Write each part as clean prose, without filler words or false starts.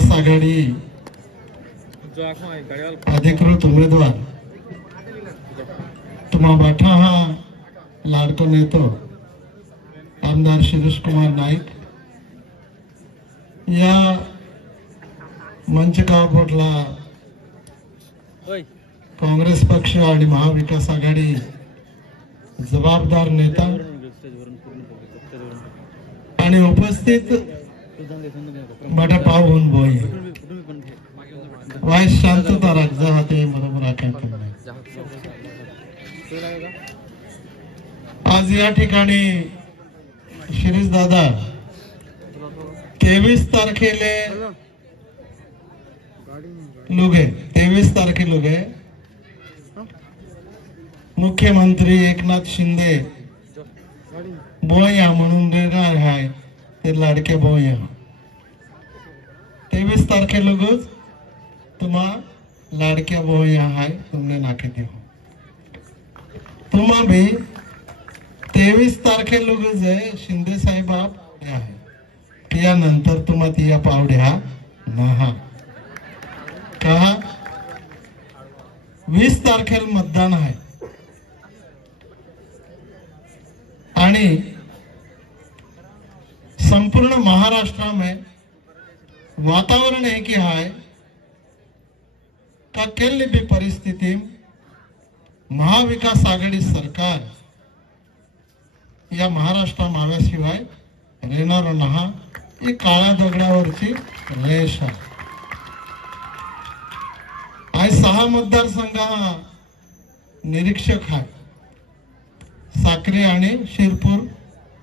महाविकास आघाडी अधिकृत उमेदवार तुम्हा बाठा हा लाडको नेतो आमदार शिरीष कुमार नाईक या मंचकावरला काँग्रेस पक्ष आणि महाविकास आघाडी जबाबदार नेता आणि उपस्थित बड़ा पाहून बोई वाईस शांतता राखजा हाते बरोबर आज या ठिकाणी शिरीष दादा 23 तारखेले लुगे 23 तारखे लुगे मुख्यमंत्री एकनाथ शिंदे बोया म्हणून देणार आहे ते लाडके बोया 23 तारखे लोगच तुम्हा लाडक्या बोया है तुमने नाके दे तुम्हा भी 23 तारखे लोगच आहे शिंदे साहेब आप आहे त्यानंतर तुम्हा तिया पावड्या नहा कहा 20 तारखेला मतदान आहे आणि संपूर्ण महाराष्ट्र में वातावरण है कि है का केली भी परिस्थिती महाविकास आघाडी सरकार या महाराष्ट्र आव्याशिवाय रेणार नहा ही काळ्या दगडावरची रेष आहे आज 6 मतदारसंघ निरीक्षक आहे साक्री आणि शिरपूर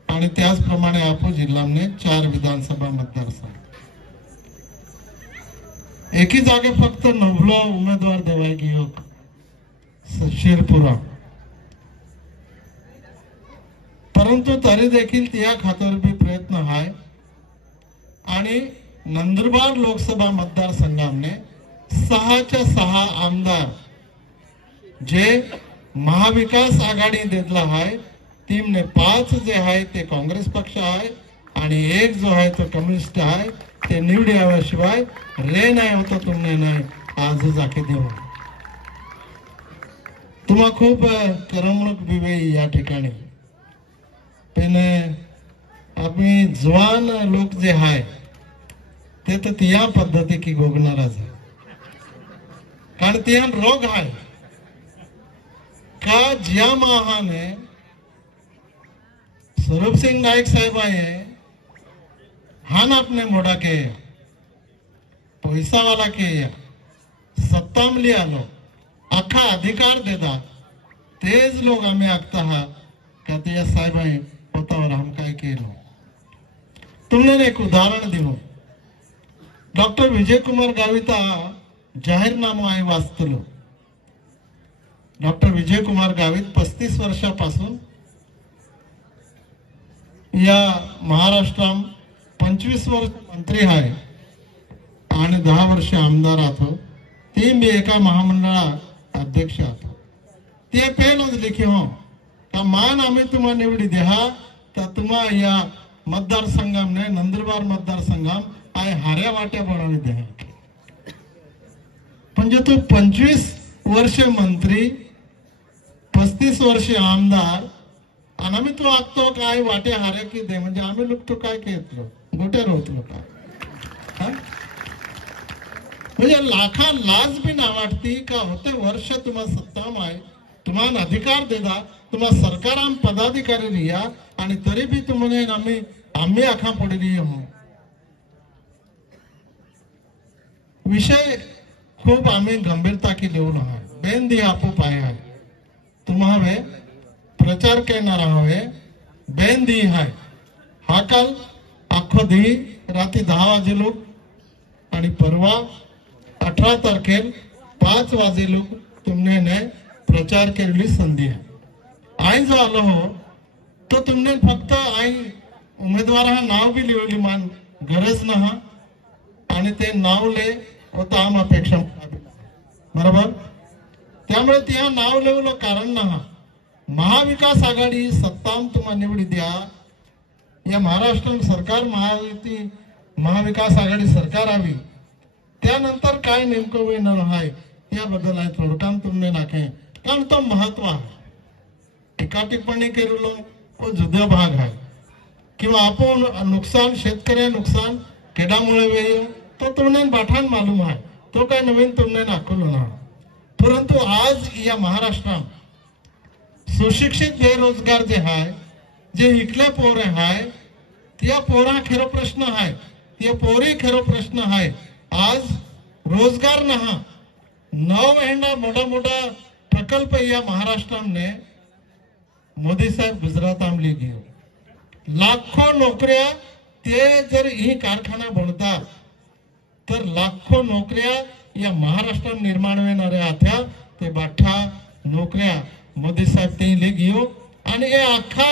आणि त्याचप्रमाणे आपूर जिल्ह्याने 4 विधानसभा मतदारसंघ एकी जागे फक्त 9 उमेदवार देवाय योग शिरपुरा परंतु तरी देखील त्या खातर भी प्रयत्न आहे आणि नंदुरबार लोकसभा मतदारसंघाने 6च्या 6 आमदार जे महाविकास आघाडी देतला आहे टीमने 5 जे आहे ते काँग्रेस पक्ष आहे आणि 1 जो आहे तो कम्युनिस्ट आहे ते निवडी आल्याशिवाय रे नाही होता तुमने नाही आज जाके देऊ तुम्हा खूप करमणूक बिवेई या ठिकाणी पण आम्ही जवान लोक जे आहे ते तर त्या पद्धती की गोगणारच कारण त्या रोग आहे का ज्या महाने स्वरूप सिंह नाईक साहेब आहे हान अपने मोड़ा के पैसा वाला के सत्ता में आलो अखा अधिकार देता तेज लोग आम्ही आगता हा कहते या साहेब आहे होतावर हम काय केलो तुमने एक उदाहरण दिलो डॉक्टर विजय कुमार गाविता जाहीरनामा आहे वाचतलो डॉक्टर विजय कुमार गावित 35 वर्षापासून या महाराष्ट्रात 25 वर्ष मंत्री आहे आणि 10 वर्ष आमदार आतो ते मी एका महामंडळा अध्यक्ष आतो ते पेनच लिखी हो का मान आम्ही तुम्हा निवडी द्या तर तुम्हा या मतदारसंघाने नंदुरबार मतदारसंघाम आय हाऱ्या वाट्या बनवली द्या म्हणजे तो 25 वर्ष मंत्री 35 वर्ष आमदार आणि आम्ही तो आगतो काय वाटे हारे की दे म्हणजे आम्ही लोक तो काय घेतलो गोट्यार होतलो काय म्हणजे लाखा लाज भी ना वाटती का होते वर्ष तुम्हा सत्ता आहे तुम्हाला अधिकार देता तुम्हा सरकार पदाधिकारी रिया आणि तरी भी तुम्हाला आम्ही आखा पडली हो विषय खूप आम्ही गंभीरता की देऊ नये बेन दी आपू पाय आहे तुम्हावे प्रचार करणार आहे बेन दी आहे हा काल आखो दी रात्री 10 वाजे लोक आणि परवा 18 तारखेल 5 वाजे लोक तुमने ने प्रचार केली संधी आहे आई जो आलो हो तो तुमने फक्त आई उमेदवार हा नाव भी लिहिली मान गरज ना आणि ते नाव ले होता आम अपेक्षा बरोबर त्यामुळे त्या नाव लेवलं कारण ना महाविकास आघाडी सत्ताम तुम्हाला निवडी द्या या महाराष्ट्र सरकार महाविकास आघाडी सरकार आवी त्यानंतर काय नेमकं होणार आहे याबद्दल आहे थोडक्यात तुमने नाखे कारण तो महत्व आहे. टीका टिप्पणी केलेलो तो जुदा भाग आहे किंवा आपण नुकसान शेतकरी नुकसान केडामुळे वेळ तो तुमने बाठान मालूम आहे. तो काय नवीन तुमने दाखवलो ना. परंतु आज या महाराष्ट्रात सुशिक्षित बेरोजगार जे आहे जे इकले पोरे आहे त्या पोरा खरो प्रश्न आहे ते पोरी खरो प्रश्न आहे. आज रोजगार नहा नव एंडा मोठा मोठा प्रकल्प या महाराष्ट्राने मोदी साहेब गुजरात आमली घेऊ लाखो नोकऱ्या ते जर ही कारखाना बनतात तर लाखो नोकऱ्या या महाराष्ट्रात निर्माण होणाऱ्या आत्या ते बाठा नोकऱ्या मोदी साहेब ते घेऊ आणि हे अख्खा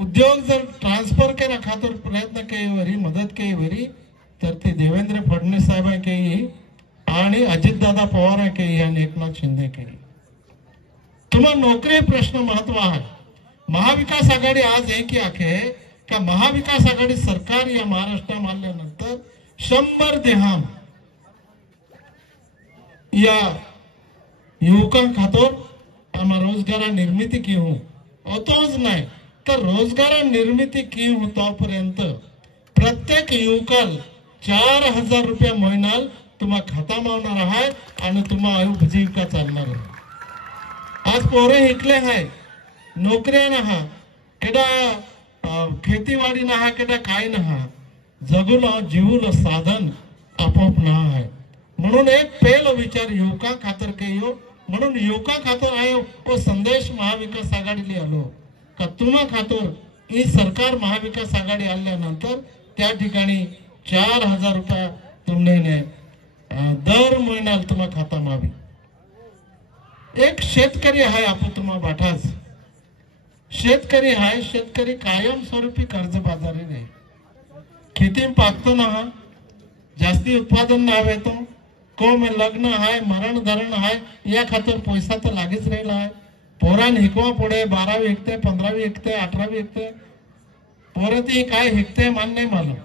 उद्योग जर ट्रान्सफर केला खातर प्रयत्न केवरी मदत केवरी तर ते देवेंद्र फडणवीस साहेब केली आणि अजितदादा पवार केली आणि एकनाथ शिंदे केली. तुम्हाला नोकरी प्रश्न महत्व आहे. महाविकास आघाडी आज एक आखे का महाविकास आघाडी सरकार या महाराष्ट्रात आल्यानंतर 100 देहाम या युवकां खातर आम्हा रोजगार निर्मिती घेऊ होतोच नाही तर रोजगार निर्मिती की होतापर्यंत प्रत्येक युवकाल 4000 रुपये महिन्याल तुम्हा खाता मावणार आहे आणि तुम्हा उपजीविका चालणार आहे. आज पोरे इकले आहे नोकऱ्या नहा केडा खेतीवाडी नहा केडा काय नहा जगुला जीवुल साधन आपोआप ना आहे. म्हणून एक पहिला विचार युवका खातर केयो म्हणून युवका खातर आयो तो संदेश महाविकास आघाडीला आलो का तुम्हा खातर ही सरकार महाविकास आघाडी आल्यानंतर त्या ठिकाणी 4000 रुपये तुमने दर महिन्याला तुम्हा खाता मावी. एक शेतकरी आहे आपण तुम्हा बाठाच शेतकरी आहे शेतकरी कायमस्वरूपी कर्जबाजारी नाही. खेती पाकतो ना जास्ती उत्पादन ना हवे तो को में लग्न आहे मरण धरण आहे या खातर पैसा तर लागेच राहिला आहे. पोरान हिकवा पुढे 12वी हिकते 15वी हिकते 18वी हिकते पोरे ती काय हिकते मान नाही मालूम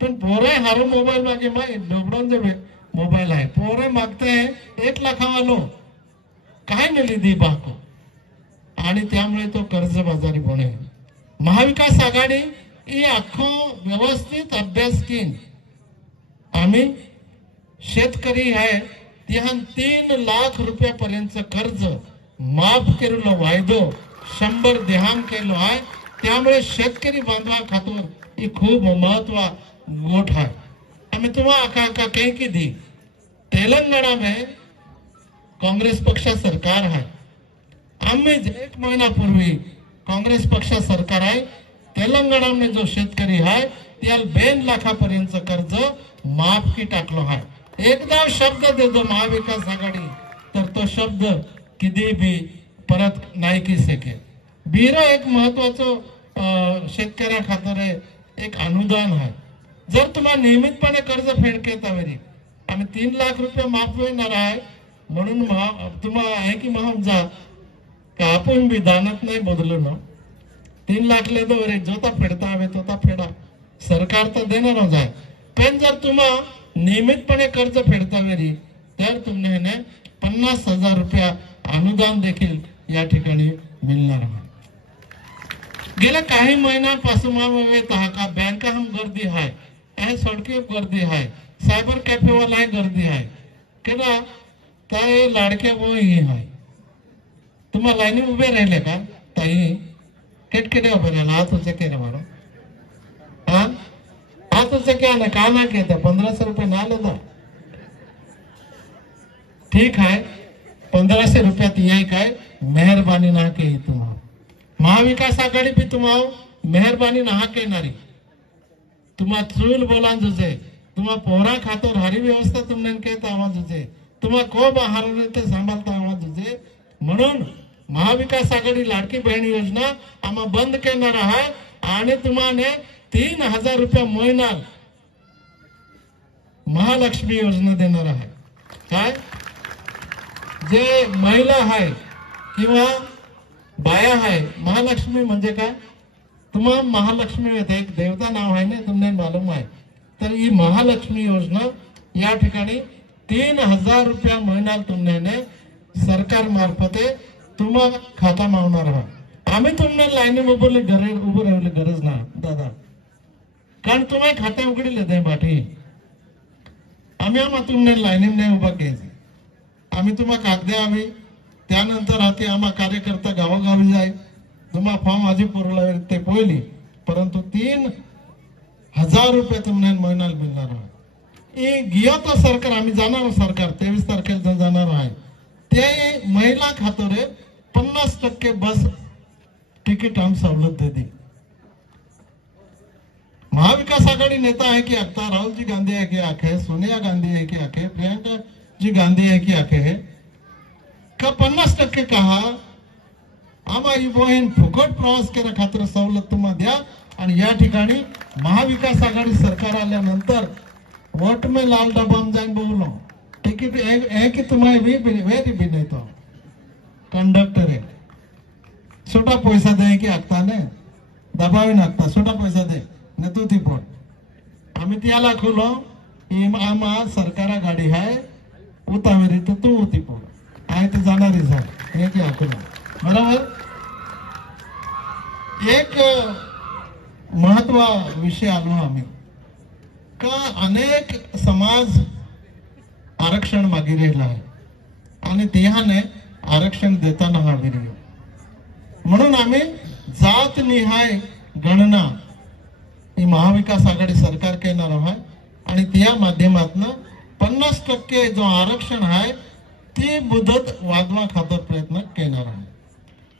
पण पोरे हारो मोबाईल मागे डोबडोन जे मोबाईल आहे पोरे मागते 1 लाखावालो काय नेली दी बाको आणि त्यामुळे तो कर्जबाजारी बने. महाविकास आघाडी ही अख्खो व्यवस्थित अभ्यास कीन आम्ही शेतकरी आहे त्यान 3 लाख रुपयापर्यंत कर्ज माफ केलेलो वायदो 100 देहाम केलो आहे. त्यामुळे शेतकरी बांधवा खातर ही खूप महत्व गोठ आहे. आम्ही तुम्हाला का कहीं की दी तेलंगाना में कांग्रेस पक्ष सरकार है. आम्ही 1 महीना पूर्वी कांग्रेस पक्ष सरकार आहे तेलंगाना में जो शेतकरी आहे त्याला 2 लाखापर्यंत कर्ज माफ की टाकलो आहे. एकदा शब्द देतो महाविकास आघाडी तर तो शब्द कधी भी परत नाही की सके. बीरो एक महत्वाचं शेतकऱ्या खातर एक अनुदान आहे. जर तुम्हाला नियमितपणे कर्ज फेडकेत हवे आम्ही 3 लाख रुपये माफ होणार आहे म्हणून तुम्हाला आहे की महाम जा का आपण भी दानत नाही बदलो ना 3 लाख ले दो रे जोता फेडता हवे तोता फेडा सरकार तर देणार आहे. पण जर तुम्हा नियमितपणे कर्ज फेडता वेळी तर तुम्हाला 50,000 रुपया अनुदान देखील या ठिकाणी मिळणार आहे. गेल्या काही महिन्यांपासून का बँका हम गर्दी आहे सडकी गर्दी आहे सायबर कॅफे वाला गर्दी आहे केला काय लाडक्या बोई आहे. तुम्हाला लाईनी उभे राहिले का ताई केटकेटे उभे राहिला हात उचे केले मारो हात उचे क्या ना का ना कहते 1500 रुपये ना लेता ठीक है 1500 रुपयात यही काय मेहरबानी ना के तुम्हा महाविकास आघाडी भी तुम्हाला मेहरबानी ना केनारी तुम्हा चूल बोला जुजे तुम्हा पोरा खातर हरी व्यवस्था तुमने कहता आवाज जुजे तुम्हा को बाहर ते सांभाळता आवाज जुजे. म्हणून महाविकास आघाडी लाडकी बहीण योजना आम्हा बंद करणार आहे आणि तुम्हाला 3000 रुपये महिना महालक्ष्मी योजना देणार आहे. काय जे महिला आहे किंवा बाया आहे महालक्ष्मी म्हणजे काय तुम्हाला महालक्ष्मी एक देवता नाव आहे ना तुम्हाला मालूम आहे तर ही महालक्ष्मी योजना या ठिकाणी 3000 रुपया महिना तुमने सरकार मार्फते तुम्हा खाता मावणार आहात। आम्ही तुम्हाला लाईन उभं राहिली गरज ना दादा, कारण तुम्ही खाते उघडले ते बाठी आम्ही तुमने लाईन नाही उभा घ्यायचे। आम्ही तुम्हा कागदे आम्ही त्यानंतर हाती आम्हा कार्यकर्ता गावोगावी जाय तुम्हा फॉर्म आजी पुरवला ते पहिली, परंतु 3000 रुपये तुमने महिन्याला मिळणार आहे। गिया तो सरकार आम्ही जाणार सरकार 23 तारखेला जाणार आहे ते महिला खातोरे 50% बस तिकीट हम सवलत दे दी। महाविकास आघाड़ी नेता है कि अक्ता राहुल जी गांधी है कि आखे, सोनिया गांधी है कि आखे, प्रियंका जी गांधी है कि आखे है का 50% कहा आम्हा बहीण फुकट प्रवास करा खातर सवलत तुम्हा द्या। आणि या ठिकाणी महाविकास आघाडी सरकार आल्यानंतर वोट में लाल डब्बा में जाइन बोलो टिकट है कि तुम्हें वेरी भी नहीं तो कंडक्टर है छोटा पैसा दे की आखता ने दबावी नाखता छोटा पैसा दे न तू ती पोट आम्ही त्याला खुलो आम्हा सरकार गाडी है उतावेरी तर तू होती पोट आहे ते जाणारी झाड हे की आखलो बरोबर। एक महत्व विषय आलो आम्ही का अनेक समाज आरक्षण मागे राहिला आहे आणि देहाने आरक्षण देताना हवी म्हणून आम्ही जात निहाय गणना ही महाविकास आघाडी सरकार करणार आहे आणि त्या माध्यमातून 50% जो आरक्षण आहे ती मुदत वाढवा खातर प्रयत्न करणार आहे।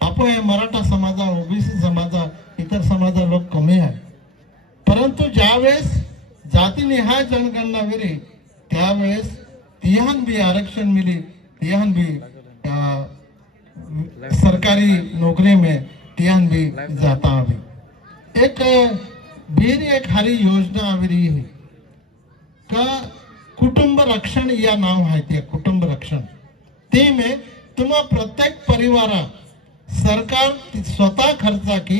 आपण हे मराठा समाजा ओबीसी समाजा इतर समाजा लोक कमी आहे, परंतु ज्यावेळेस जातीनिहाय जनगणना वेरी त्यावेळेस तिहान भी आरक्षण मिली तिहान भी सरकारी नौकरी में तिहान भी जाता अभी एक बीर एक हरी योजना आवी है का कुटुंब रक्षण या नाव है ते कुटुंब रक्षण ते में तुम्हा प्रत्येक परिवारा सरकार स्वतः खर्चा की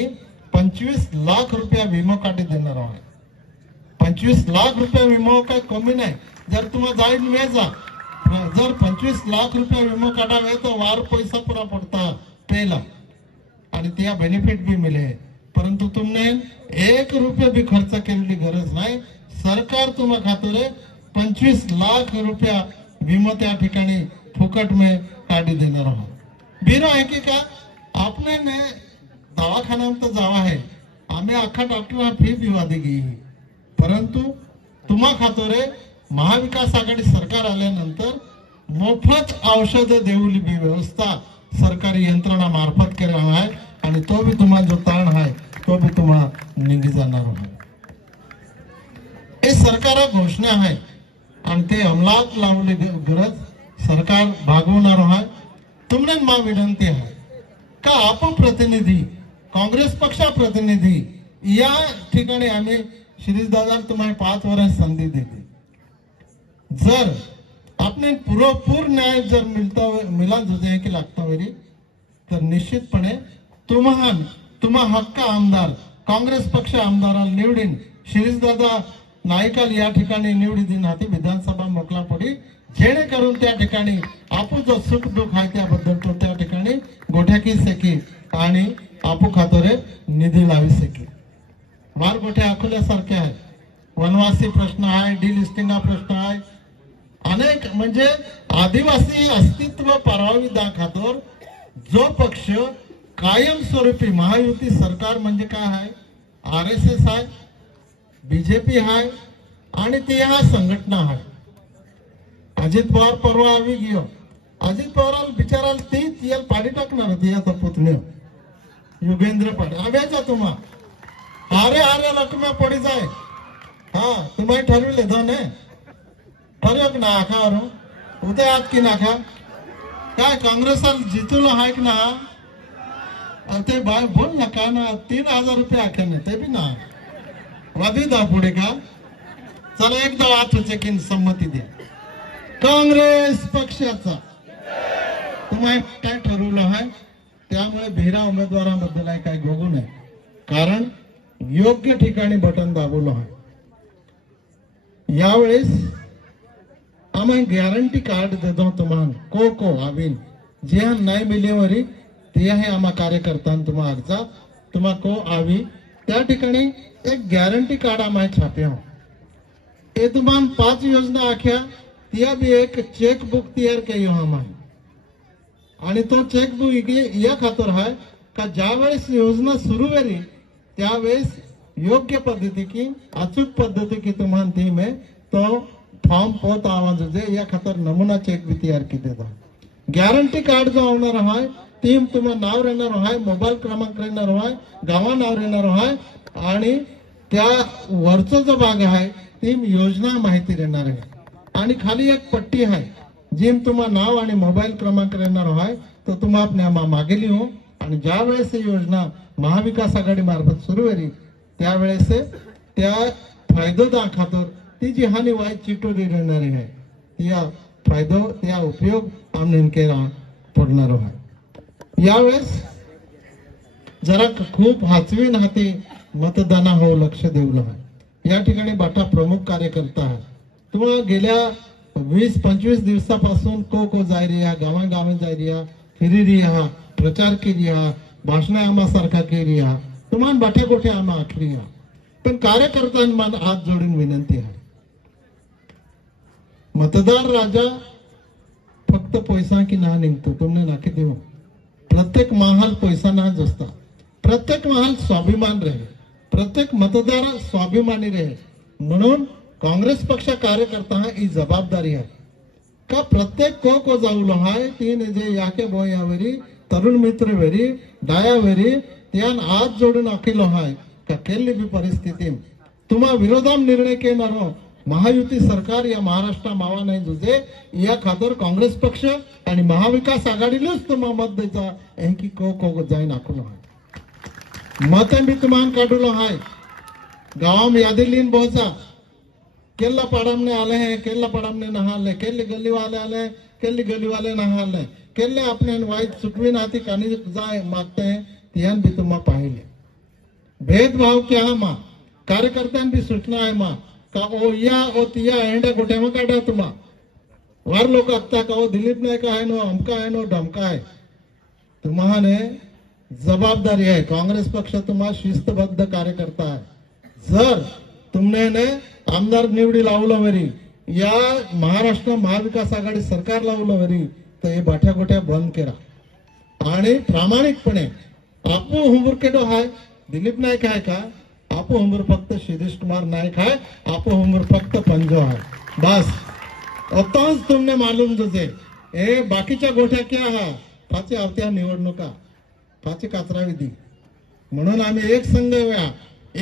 25 लाख रुपया विमो काढी देणार आहे। 25 लाख रुपया विमो काय कमी नाही, जर तुम्हा जाईन वेजा जर 25 लाख रुपया विमो काढावे तो वार पैसा पुरा पडता पहिला आणि त्या बेनिफिट भी मिले, परंतु तुमने 1 रुपया भी खर्च केलेली गरज नाही। सरकार तुम्हा खातोरे 25 लाख रुपया विमो त्या ठिकाणी फुकट में काढी देणार आहे। बिरो आहे की का आपने ने दवाखाना तो जावा है आम्ही अख्खा डॉक्टर फी भी वादी गई, परंतु तुम्हा खातोरे महाविकास आघाडी सरकार आल्यानंतर मोफत औषध देऊली भी व्यवस्था सरकारी यंत्रणा मार्फत केला आहे आणि तो भी तुम्हा जो ताण आहे तो भी तुम्हा निघी जाणार आहे। हे सरकार घोषणा आहे आणि ते अंमलात लावली गरज सरकार भागवणार आहे। तुमने मा विनंती आहे का आपण प्रतिनिधी काँग्रेस पक्षा प्रतिनिधी या ठिकाणी आम्ही शिरीष दादा तुम्हाला 5 वर्ष संधी देते, जर आपने पूर्ण न्याय जर मिला जुजे की लागता वेरी तर निश्चितपणे तुम्हा हक्क आमदार काँग्रेस पक्ष आमदाराला निवडीन शिरीष दादा नाईकाल या ठिकाणी निवडी दिन हाती विधानसभा मोकला पडी जेणेकरून त्या ठिकाणी आपू जो सुख दुःख आहे त्याबद्दल तो त्या ठिकाणी गोठ्याकी सेकी आणि आपू खातोरे निधी लावी सेकी वार गोठ्या अकोल्यासारखे आहे। वनवासी प्रश्न आहे, डिलिस्टिंगा प्रश्न आहे, अनेक म्हणजे आदिवासी अस्तित्व परवावी दा खातर जो पक्ष कायमस्वरूपी महायुती सरकार म्हणजे काय आहे आरएसएस आहे बीजेपी आहे आणि ते हा संघटना आहे। अजित पवार परवा आवी गियो अजित पवार बिचाराल ती पाडी टाकणार होती आता पुतण्यो युगेंद्र पाटील आव्याचा तुम्हा हारे रकम्या पडी जाय हा तुम्ही ठरविले दोन ठरव ना आखा उद्या आज की नाखा काय काँग्रेसाला जितून आहे की ना ते बाय बोल ना का ना 3000 रुपये आख्याने ते भी ना वादी दा पुढे का चला एकदा आठवचे की संमती द्या काँग्रेस पक्षाचा तुम्ही काय ठरवलं आहे त्यामुळे बेहरा उमेदवाराबद्दल आहे काय गोगू नये, कारण योग्य ठिकाणी बटन दाबवलं आहे। यावेळेस आम गॅरंटी कार्ड देतो तुम्हाला को आवीन जे नाही मिलेवरी ते आहे आम्हा कार्यकर्त्यां तुम्हा अर्जा तुम्हा को आवी त्या ठिकाणी एक गॅरंटी कार्ड आम्हा छाप्या ए तुम्हाला 5 योजना आख्या त्या बी एक चेकबुक तयार केली आम्हा आणि तो चेकबुक या खातर आहे का ज्या वेळेस योजना सुरू वेळी त्यावेळेस योग्य पद्धती की अचूक पद्धती की तुम्हाला ती में तो फॉर्म पोत आवाज जे या खातर नमुना चेक भी तयार की देता गॅरंटी कार्ड जो होणार आहे टीम तुम्हाला नाव राहणार आहे मोबाईल क्रमांक राहणार आहे गावा नाव राहणार आहे आणि त्या वरचा जो भाग आहे टीम योजना माहिती राहणार आहे आणि खाली एक पट्टी आहे जिम तुम्हाला नाव आणि मोबाईल क्रमांक राहणार आहे तो तुम्हा आपल्या मागे लिहू आणि ज्या वेळेस योजना महाविकास आघाडी मार्फत सुरू झाली त्यावेळेस त्या फायदा खातर ती जी हानी वाईट चिटोरी राहणारी आहे त्या फायदा त्या उपयोग आम्ही केला पडणार आहे यावेळेस जरा खूप हाचवीन हाती मतदाना हो लक्ष देवलं आहे या ठिकाणी बाटा प्रमुख कार्यकर्ता आहे तुम्हाला गेल्या 20-25 दिवसापासून को जाय रिया गावागावी जाय रिया फिरी रिया प्रचार केली भाषण आम्हासारखा केली तुम्हाला बाठ्या गोठ्या आम्हा आखरी पण कार्यकर्त्यांना हात जोडून विनंती आहे मतदार राजा फक्त पैसा की ना निघतो तुमने नाके देऊ प्रत्येक महाल पैसा नाच असता प्रत्येक महाल स्वाभिमान रहे प्रत्येक मतदार स्वाभिमानी रहे म्हणून काँग्रेस पक्ष कार्यकर्ता ही जबाबदारी आहे का प्रत्येक को जाऊलो हाय तीन जे याके बोय यावेरी तरुण मित्र वेरी डाया वेरी त्यान हात जोडून आखिलो हाय का केली बी परिस्थिती तुम्हा विरोधाम निर्णय केनारो महायुती सरकार या महाराष्ट्र मावा नाही जुजे या खातर काँग्रेस पक्ष आणि महाविकास आघाडीलाच तुम्हा मत द्यायचा आहे की को जाईन आखलो हाय मत मी तुम्हाला काढलो हाय गावाम यादी लीन बोचा केल्ला पाड़ामने आले हैं केल्ला पाड़ामने नहाले केल्ले गली वाले आले केल्ली गली वाले नहाले केल्ले अपने वाईट चुकवीन हाती कानी जाए मागते हैं तियान भी तुम्हा पाहिले भेदभाव क्या मा कार्यकर्त्यां भी सूचना है मा का ओ या ओ तिया एंडा गोटे में काटा तुम्हा वार लोग आता का ओ दिलीप नायक है नो हमका है नो ढमका है तुम्हाने जबाबदारी है कांग्रेस पक्ष तुम्हा शिस्तबद्ध कार्यकर्ता है जर तुमने ने आमदार निवडी लावलं वरी या महाराष्ट्र महाविकास आघाडी सरकार लावलं वरी तर हे बाठ्या गोठ्या बंद करा आणि प्रामाणिकपणे आपू हुंबुरकेडो हाय दिलीप नायक आहे का आपू हुंबुर फक्त शिरीष कुमार नायक है आपू हुंबुर फक्त पंजो है बस अतच तुमने मालूम जसे ए बाकीच्या गोठ्या क्या हा फाचे आवत्या निवडणुका फाचे काचरा विधी म्हणून आम्ही एक संघ व्या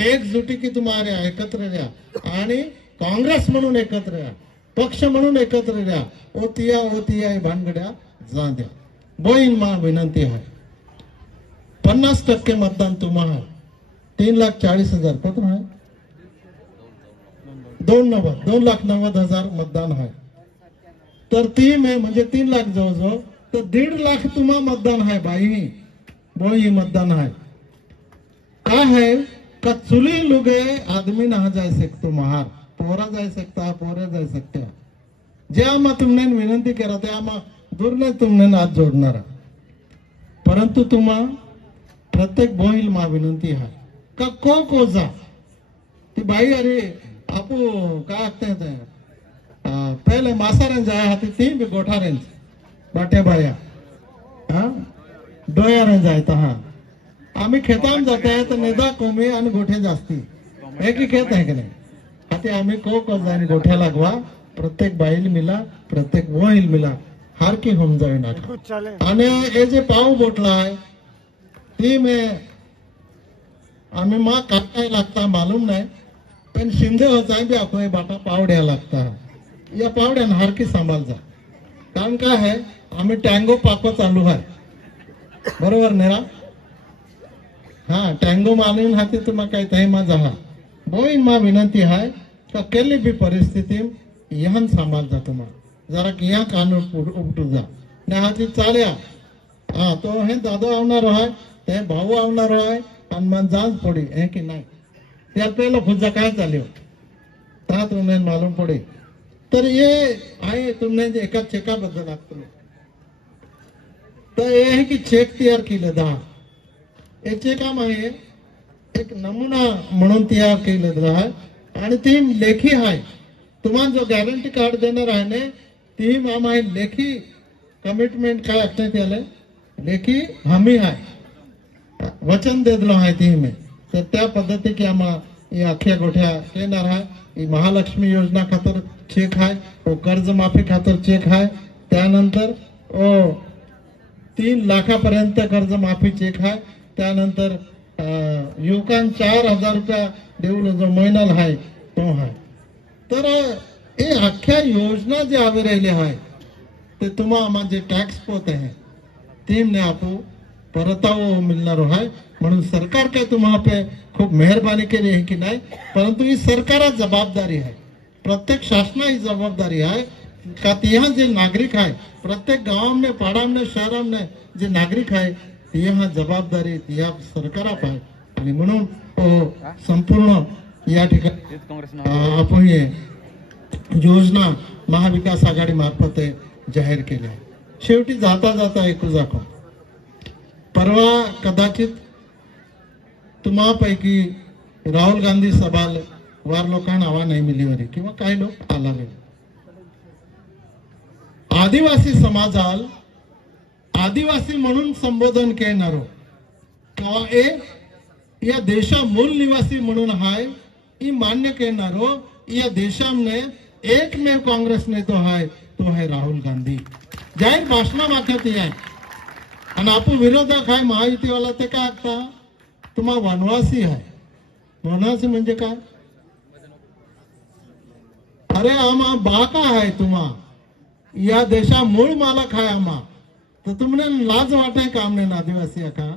एकजुटी की तुम्हारे एकत्र रहा आणि काँग्रेस म्हणून एकत्र रहा पक्ष म्हणून एकत्र रहा ओतिया भानगड्या जा द्या बोईन मा विनंती आहे 50% मतदान तुम्हाला 3,40,000 पत्र आहे 2,90,000 मतदान आहे तर ती में म्हणजे 3 लाख जवळजवळ तर 1.5 लाख तुम्हा मतदान आहे बाई बोई मतदान आहे काय है का चुली लुगे आदमी ना जा सकतो महार पोरा जा सकता पोरे जा सकते जे आम्हा तुमने विनंती करा ते आम्हा दूर नाही तुमने हात जोडणारा परंतु तुम्हा प्रत्येक बोहिल मा विनंती आहे का को जा ती बाई अरे आपू काय असते पहिले मासारेंज आहे हाती ती बी गोठारेंज बाट्या बाया हा डोयारेंज आहे हा आम्ही खेताम जाते हैं तो नेदा कोमी आणि गोठे जास्ती एक ही खेत आहे की नाही हाती आम्ही को जाईन गोठ्या लागवा प्रत्येक बाईल मिला प्रत्येक वहील मिला हार की होम जाई ना आणि हे जे पाव बोटला आहे ती में आम्ही मा काय लागता मालूम नाही पण शिंदे होता भी आपको बाटा पावड्या लागता या पावड्यान हार की सांभाळ जा कारण काय है आम्ही टँगो पाको चालू आहे बरोबर नेरा हाँ टँगो मालूम हाती तुम्हा काही तही मा जा बोईन मा विनंती है का केली भी परिस्थिती यहां सांभाळ जा तुम्हा जरा किया कानून उपटू जा ने हाती चाल्या हाँ तो हे दादा आवणार आहे ते भाऊ आवणार आहे आणि मन जांच पडी हे की नाही त्या पहिलं खुजा काय चाल्यो ता तुम्हें मालूम पडे तर ये आहे तुमने जे एका चेकाबद्दल लागतो तर हे आहे की चेक तयार केलं 10 याचे काम आहे एक नमुना म्हणून तयार केलेलं आहे आणि ती लेखी आहे तुम्हाला जो गॅरंटी कार्ड देणार आहे ने ती आम्हाला लेखी कमिटमेंट काय असते त्याला लेखी हमी आहे वचन दिलं आहे ती में तर त्या पद्धती की आम्हाला ये अख्या गोठ्या येणार आहे महालक्ष्मी योजना खातर चेक आहे वो कर्ज माफी खातर चेक आहे त्यानंतर 3 लाखापर्यंत कर्ज माफी चेक आहे त्यानंतर युवकां 4000 रुपया देऊन जो महिन्याला आहे तो आहे तर हे अख्या योजना जे आवे राहिले आहे ते तुम्हाला माझे टॅक्स पोत आहे टीमने आपू परतावो मिळणार आहे म्हणून सरकार काय तुम्हाला पे खूप मेहरबानी केली आहे की नाही परंतु ही सरकारची जबाबदारी आहे प्रत्येक शासनाची जबाबदारी आहे का यहाँ जे नागरिक आहे प्रत्येक गाव में पाड़ा में शहर में जे नागरिक आहे यहाँ जबाबदारी या सरकाराप आहे आणि म्हणून संपूर्ण या ठिकाणी आपण हे योजना महाविकास आघाडी मार्फत जाहीर केल्या शेवटी जाता जाता ऐकू जाको परवा कदाचित तुम्हापैकी राहुल गांधी सभाल वार लोकांना आवा नाही मिलीवरी किंवा काही लोक आलाले आदिवासी समाजाल आदिवासी म्हणून संबोधन करणारो किंवा या देशा मूल निवासी म्हणून हाय ही मान्य करणारो या देशामध्ये एकमेव काँग्रेस नेतो आहे तो है राहुल गांधी जाहीर भाषणामार्फत आहे आणि आपण विरोधक आहे महायुतीवाला ते काय आता तुम्हा वनवासी आहे वनवासी म्हणजे काय अरे आम्हा बाका आहे तुम्हा या देशा मूळ मालक आहे आम्हा तर तुमने लाज वाटाय काम नाही आदिवासी का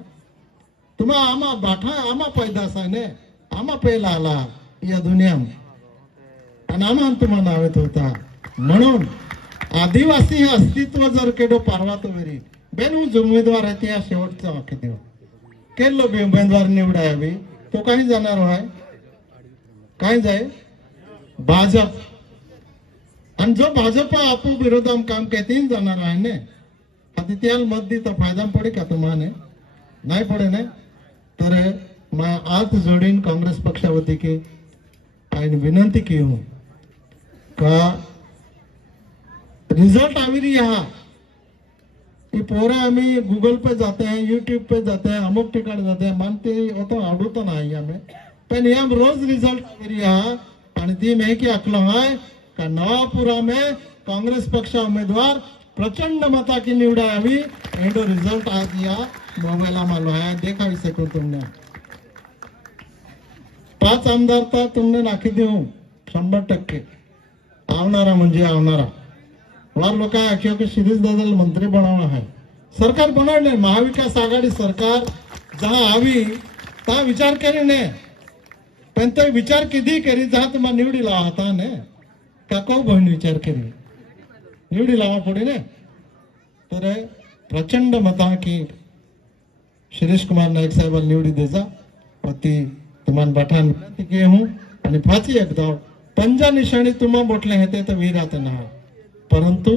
तुम्हा आम्हा बाठा आम्हा पैदास आहे ने आम्हा पहिला आला या दुनियात आणि आम्हा तुम्हा नावेत होता म्हणून आदिवासी हे अस्तित्व जर केडो पारवातो वेरी बेन उमेदवार आहे त्या शेवटचा वाक्य देव केलो उमेदवार निवडावी तो काही जाणार आहे काय जाय भाजप आणि जो भाजप आपू विरोधात काम कहतीन जाणार आहे ने आधी त्याला मत दी तर फायदा पडे का तुम्हाला नाही पडे ने तर मैं हाथ जोड़ीन कांग्रेस पक्षावती के विनंती की हूं का रिजल्ट आवी रही यहाँ ये पूरा हमें गूगल पे जाते हैं यूट्यूब पे जाते हैं अमुक ठिकाणी जाते हैं मानते तो आवडतो नाही हमें पण यहाँ रोज रिजल्ट आवी रही यहाँ आणि ती में की अकलो है का नवापुरा में कांग्रेस पक्ष उम्मीदवार प्रचंड मता की निवडावी एंडो रिजल्ट आज या मोबाइल मालो है देखा सको तुमने 5 आमदार तर तुमने नाखी देऊ 100% आवनारा म्हणजे आवनारा वार लोक की शिरीष दादाला मंत्री बनावना है सरकार बनवले महाविकास आघाडी सरकार जहां आवी ता विचार करी ने पण तो विचार किती करी जहां तुम्हा निवडी लावा होता ने का को बहन विचार करी निवडी लावा पडे ने तर प्रचंड मता की शिरीष कुमार नाईक साहेबाला निवडी देजा पती तुम्हाला बठान विनंती की हूं आणि फाची एकदा पंजा निशाणी तुम्हा बोटले हेते तर वीरात ना परंतु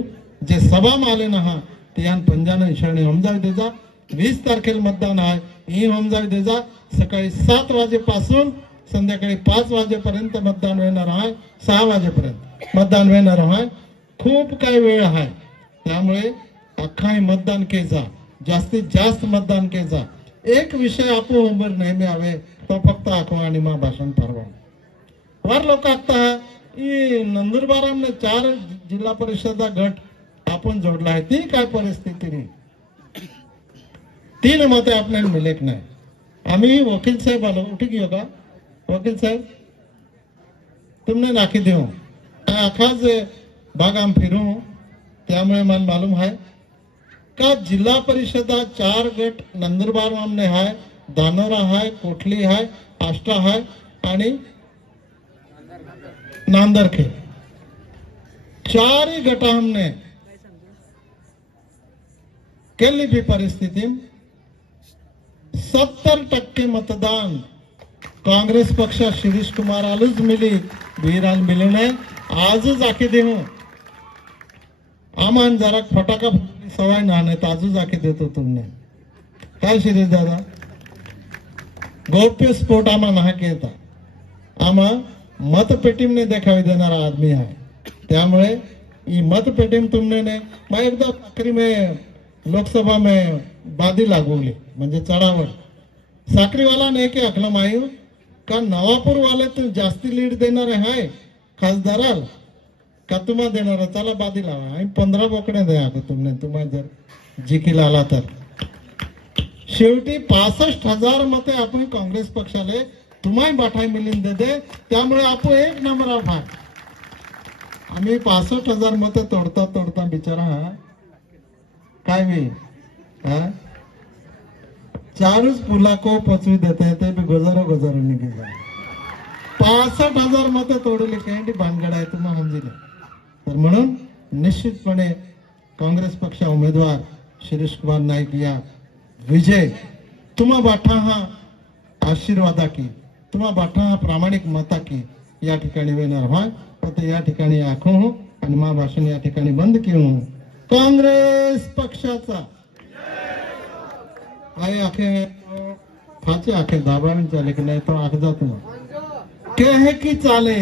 जे सभा माले ना त्यान पंजाना निशाणी हमजावी देजा 20 तारखेला मतदान आहे ही हमजावी देजा सकाळी 7 वाजेपासून संध्याकाळी 5 वाजेपर्यंत मतदान होणार आहे 6 वाजेपर्यंत मतदान होणार आहे खूप काही वेळ आहे त्यामुळे अख्खा मतदान केजा जास्तीत जास्त मतदान केजा एक विषय आपो उंबर नेहमी आवे तो फक्त आखवा आणि मा भाषण ठरवा वार लोक आता ही नंदुरबार में 4 जिल्हा परिषदा गट आपण जोडला आहे ती काय परिस्थिती नाही 3 मते आपल्याला मिलेक नाही आम्ही वकील साहेब आलो उठी गयो का वकील साहेब तुमने नाखी देऊ आखाज भाग हम फिरू त्यामुळे मला मालूम है का जिल्हा परिषदा 4 गट नंदुरबार में है धानोरा है कोठली है आष्टा है आणि नांदरखे 4 गटा हमने केली भी परिस्थिति 70% मतदान कांग्रेस पक्ष शिरीष कुमार आलूच मिली वीराल मिलने आज जाके देऊ आमान जरा फटाका सवाय ना नाही तर आजू जाके देतो तुमने काय शिरीष दादा गौप्य स्फोट आमा ना केता आमा मतपेटीमने देखावी देणारा आदमी आहे त्यामुळे ये मतपेटीम तुमने ने मैं एकदा साखरी में लोकसभा में बादी लागवली म्हणजे चढावड साखरीवाला ने के अखलम आयु का नवापूर वाले तो जास्ती लीड देणारे आहे खासदाराल का तुम्हा देणार चला बादी लावा आणि 15 बोकडे द्या तुमने तुम्हा जर जिकीला आला तर शेवटी 65,000 मते आपण काँग्रेस पक्षाले तुम्हाही बाठाई मिळून देते त्यामुळे आपण 1 नंबर ऑफ आहे आम्ही 65,000 मते तोडता बिचारा हा काय मी हा चारूच पुला को पचवी देते ते भी गुजारो निघे 65,000 मते तोडले काही भानगड आहे तुम्हाला समजले तर म्हणून निश्चितपणे काँग्रेस पक्ष उमेदवार शिरीष कुमार नाईक या विजय तुम्हा बाठा हा आशीर्वादा की तुम्हा बाठा हा प्रामाणिक मता की या ठिकाणी येणार व्हा आता या ठिकाणी आखो हो आणि मा भाषण या ठिकाणी बंद केऊ काँग्रेस पक्षाचा आई आखे फाचे आखे दाबावी चाले की नाही तो आख जातो कहे की चाले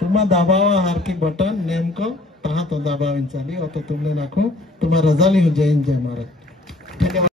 तुम्हा दाबावा हार की बटन नेमकं तहा तो दाबावी चाली आता तुमने नाखो तुम्हा रजाली जय जय महाराज धन्यवाद।